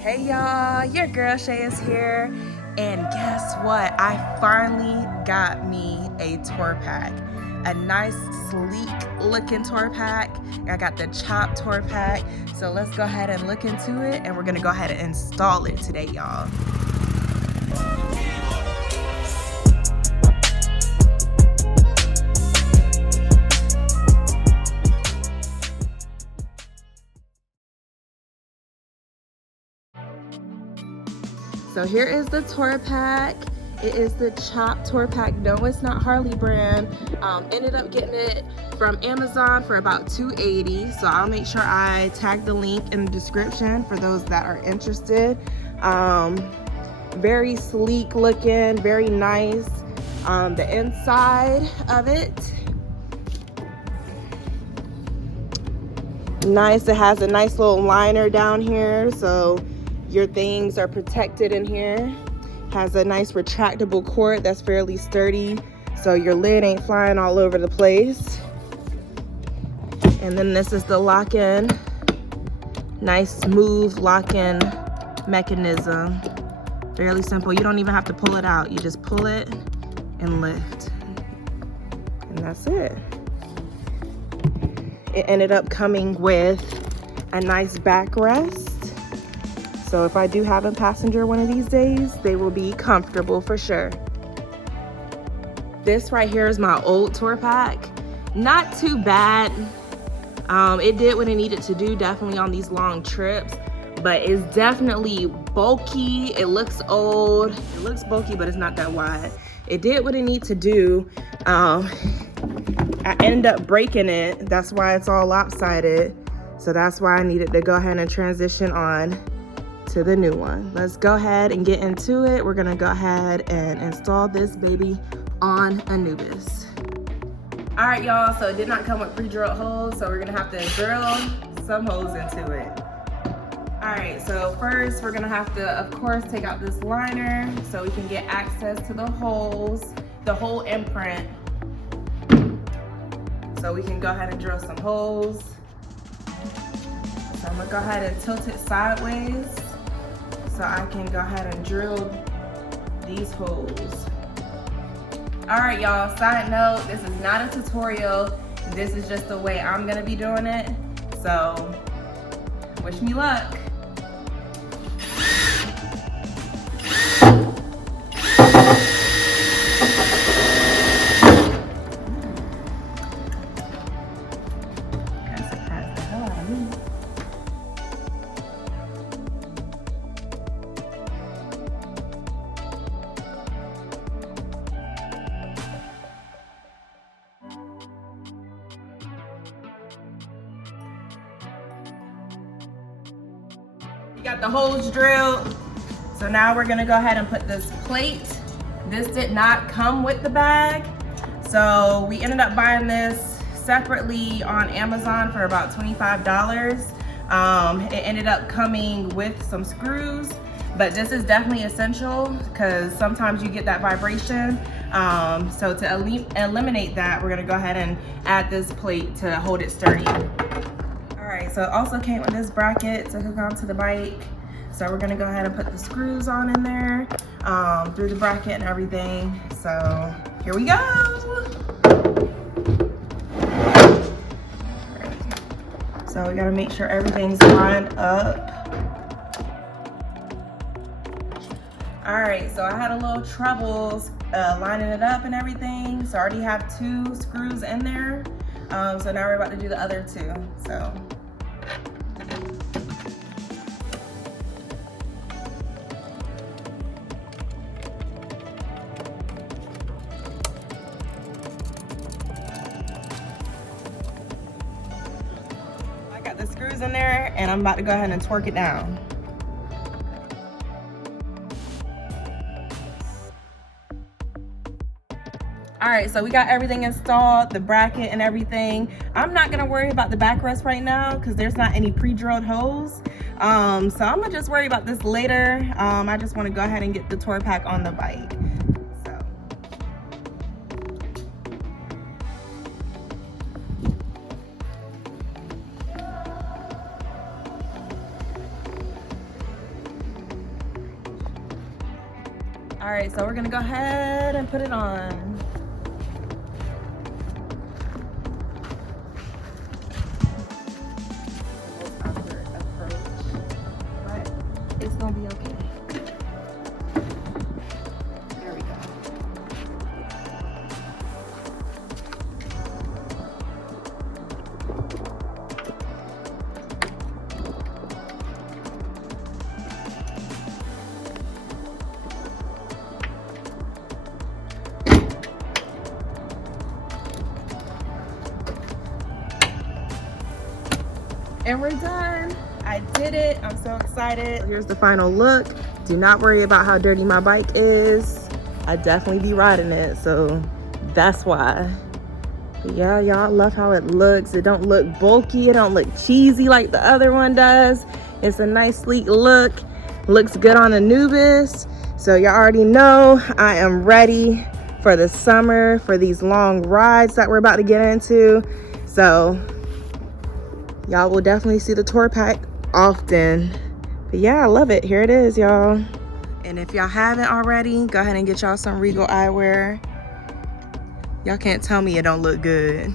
Hey y'all, your girl Shay is here, and guess what? I finally got me a Tourpack. A nice, sleek looking Tourpack. I got the chopped Tourpack. So let's go ahead and look into it, and we're gonna go ahead and install it today, y'all. So here is the Tourpack. It is the chopped Tourpack. No, it's not Harley brand. Ended up getting it from Amazon for about $2.80. So I'll make sure I tag the link in the description for those that are interested. Very sleek looking, very nice. The inside of it, nice. It has a nice little liner down here, so your things are protected in here. Has a nice retractable cord that's fairly sturdy, so your lid ain't flying all over the place. And then this is the lock-in. Nice smooth lock-in mechanism. Fairly simple. You don't even have to pull it out. You just pull it and lift. And that's it. It ended up coming with a nice backrest. So if I do have a passenger one of these days, they will be comfortable for sure. This right here is my old Tourpack. Not too bad. It did what it needed to do, definitely on these long trips, but it's definitely bulky. It looks old. It looks bulky, but it's not that wide. It did what it needed to do. I ended up breaking it. That's why it's all lopsided. So that's why I needed to go ahead and transition on to the new one. Let's go ahead and get into it. We're gonna go ahead and install this baby on Anubis. All right, y'all, so it did not come with pre-drilled holes, so we're gonna have to drill some holes into it. All right, so first we're gonna have to, of course, take out this liner so we can get access to the holes, the hole imprint. So we can go ahead and drill some holes. So I'm gonna go ahead and tilt it sideways so I can go ahead and drill these holes. All right, y'all, side note, this is not a tutorial. This is just the way I'm gonna be doing it. So wish me luck. You got the holes drilled. So now we're gonna go ahead and put this plate. This did not come with the bag. So we ended up buying this separately on Amazon for about $25. It ended up coming with some screws, but this is definitely essential because sometimes you get that vibration. So to eliminate that, we're gonna go ahead and add this plate to hold it sturdy. Alright, so it also came with this bracket to hook onto the bike. So we're gonna go ahead and put the screws on in there, through the bracket and everything. So here we go. Alright. So we gotta make sure everything's lined up. Alright, so I had a little troubles lining it up and everything. So I already have 2 screws in there. So now we're about to do the other 2. So. I got the screws in there and I'm about to go ahead and torque it down. All right, so we got everything installed, the bracket and everything. I'm not gonna worry about the backrest right now because there's not any pre-drilled holes. So I'm gonna just worry about this later. I just wanna go ahead and get the Tourpack on the bike. All right, so we're gonna go ahead and put it on. But it's gonna be okay. There we go. And we're done. I did it. I'm so excited. Here's the final look. Do not worry about how dirty my bike is. I definitely be riding it, so that's why. But yeah, y'all, I love how it looks. It don't look bulky. It don't look cheesy like the other one does. It's a nice, sleek look. Looks good on Anubis. So y'all already know I am ready for the summer, for these long rides that we're about to get into. So y'all will definitely see the Tourpack often. But yeah, I love it. Here it is, y'all. And if y'all haven't already, go ahead and get y'all some Regal eyewear. Y'all can't tell me it don't look good.